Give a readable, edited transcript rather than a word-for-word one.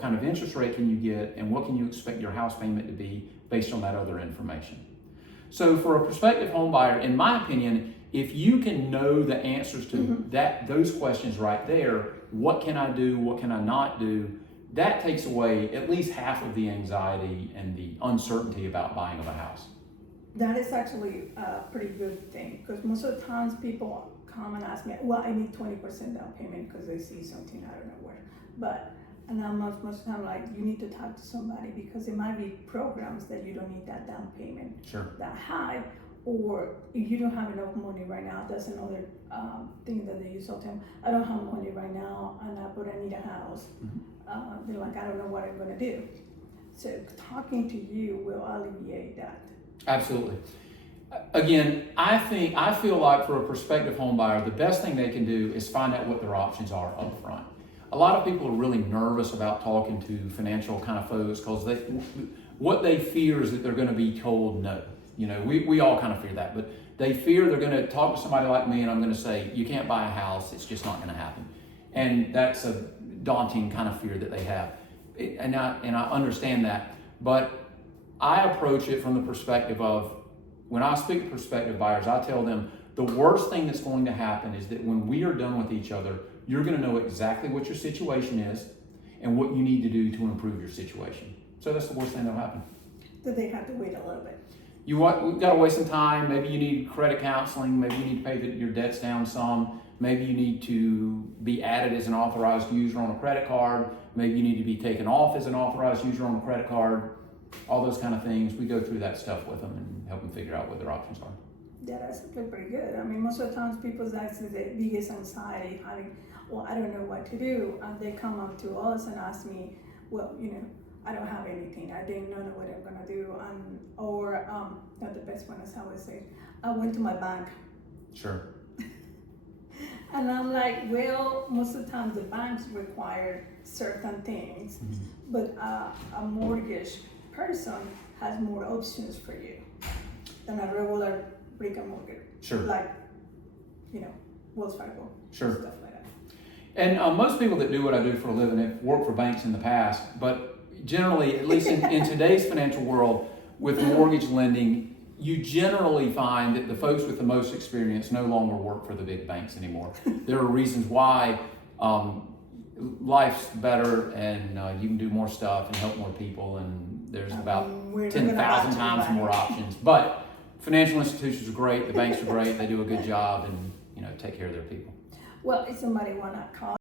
what kind of interest rate can you get, and what can you expect your house payment to be based on that other information. So for a prospective home buyer, in my opinion, if you can know the answers to those questions right there, what can I do, what can I not do, that takes away at least half of the anxiety and the uncertainty about buying of a house. That is actually a pretty good thing, because most of the times people come and ask me, well, I need 20% down payment because they see something, I don't know where. But, and I'm most of the time like, you need to talk to somebody, because it might be programs that you don't need that down payment that high, or if you don't have enough money right now, that's another thing that they use all the time. I don't have money right now, but I need a house. They're like, I don't know what I'm gonna do. So talking to you will alleviate that. Absolutely. Again, I feel like for a prospective home buyer, the best thing they can do is find out what their options are up front. A lot of people are really nervous about talking to financial kind of folks because what they fear is that they're going to be told no. You know, we all kind of fear that, but they fear they're going to talk to somebody like me and I'm going to say, you can't buy a house, it's just not going to happen. And that's a daunting kind of fear that they have. And I understand that, but I approach it from the perspective of, when I speak to prospective buyers, I tell them the worst thing that's going to happen is that when we are done with each other, you're going to know exactly what your situation is and what you need to do to improve your situation. So that's the worst thing that'll happen. Do they have to wait a little bit? We've got to waste some time. Maybe you need credit counseling. Maybe you need to pay your debts down some. Maybe you need to be added as an authorized user on a credit card. Maybe you need to be taken off as an authorized user on a credit card. All those kind of things. We go through that stuff with them and help them figure out what their options are. Yeah, that's pretty good. I mean, most of the times people's actually the biggest anxiety, having, well, I don't know what to do. And they come up to us and ask me, well, you know, I don't have anything. I didn't know what I'm gonna do. Not the best one is how I say, I went to my bank. Sure. And I'm like, well, most of the time the banks require certain things, but a mortgage person has more options for you than a regular brick and mortgage. Sure. Like, you know, Wells Fargo. Sure. Stuff like that. And most people that do what I do for a living have worked for banks in the past, but generally, at least in today's financial world, with mortgage lending, you generally find that the folks with the most experience no longer work for the big banks anymore. There are reasons why. Life's better and you can do more stuff and help more people, and there's about 10,000 times more options. But financial institutions are great, the banks are great, they do a good job and, you know, take care of their people. Well, if somebody wanna call